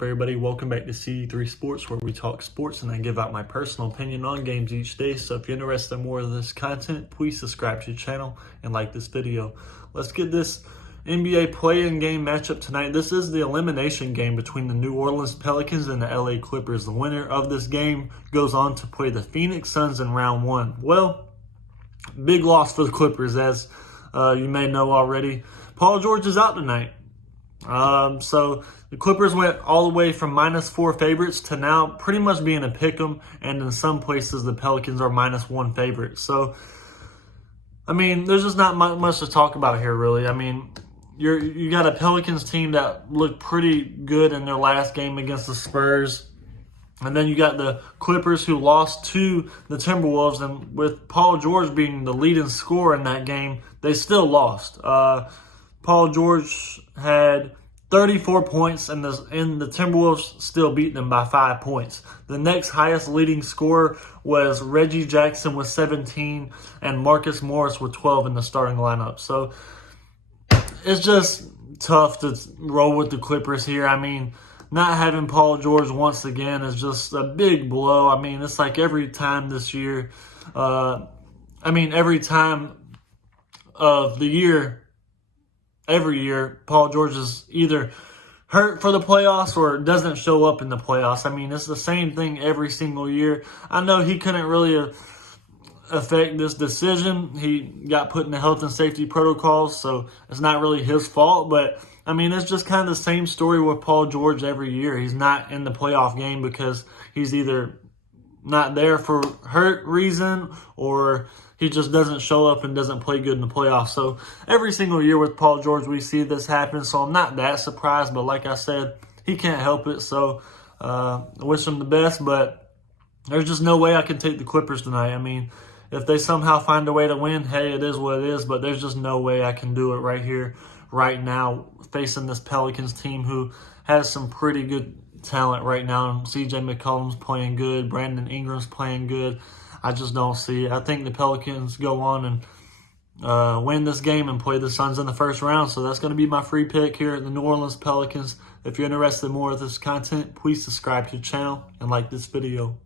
Everybody, welcome back to C3 Sports, where we talk sports and I give out my personal opinion on games each day. So if you're interested in more of this content, please subscribe to the channel and like this video. Let's get this NBA play-in game matchup tonight. This is the elimination game between the New Orleans Pelicans and the LA Clippers. The winner of this game goes on to play the Phoenix Suns in round one. Well, big loss for the Clippers, as you may know already. Paul George is out tonight. So the Clippers went all the way from -4 favorites to now pretty much being a pick'em, and in some places the Pelicans are -1 favorites. So, I mean, there's just not much to talk about here, really. I mean, you got a Pelicans team that looked pretty good in their last game against the Spurs, and then you got the Clippers who lost to the Timberwolves, and with Paul George being the leading scorer in that game, they still lost. Paul George had 34 points, and the Timberwolves still beat them by 5 points. The next highest leading scorer was Reggie Jackson with 17 and Marcus Morris with 12 in the starting lineup. So it's just tough to roll with the Clippers here. I mean, not having Paul George once again is just a big blow. I mean, it's like every time this year, every time of the year, every year, Paul George is either hurt for the playoffs or doesn't show up in the playoffs. I mean, it's the same thing every single year. I know he couldn't really affect this decision. He got put in the health and safety protocols, so it's not really his fault. But, I mean, it's just kind of the same story with Paul George every year. He's not in the playoff game because he's either not there for hurt reason or he just doesn't show up and doesn't play good in the playoffs. So every single year with Paul George, we see this happen. So I'm not that surprised. But like I said, he can't help it. So I wish him the best. But there's just no way I can take the Clippers tonight. I mean, if they somehow find a way to win, hey, it is what it is. But there's just no way I can do it right here, right now, facing this Pelicans team who has some pretty good talent right now. CJ McCollum's playing good. Brandon Ingram's playing good. I just don't see it. I think the Pelicans go on and win this game and play the Suns in the first round. So that's going to be my free pick here at the New Orleans Pelicans. If you're interested in more of this content, please subscribe to the channel and like this video.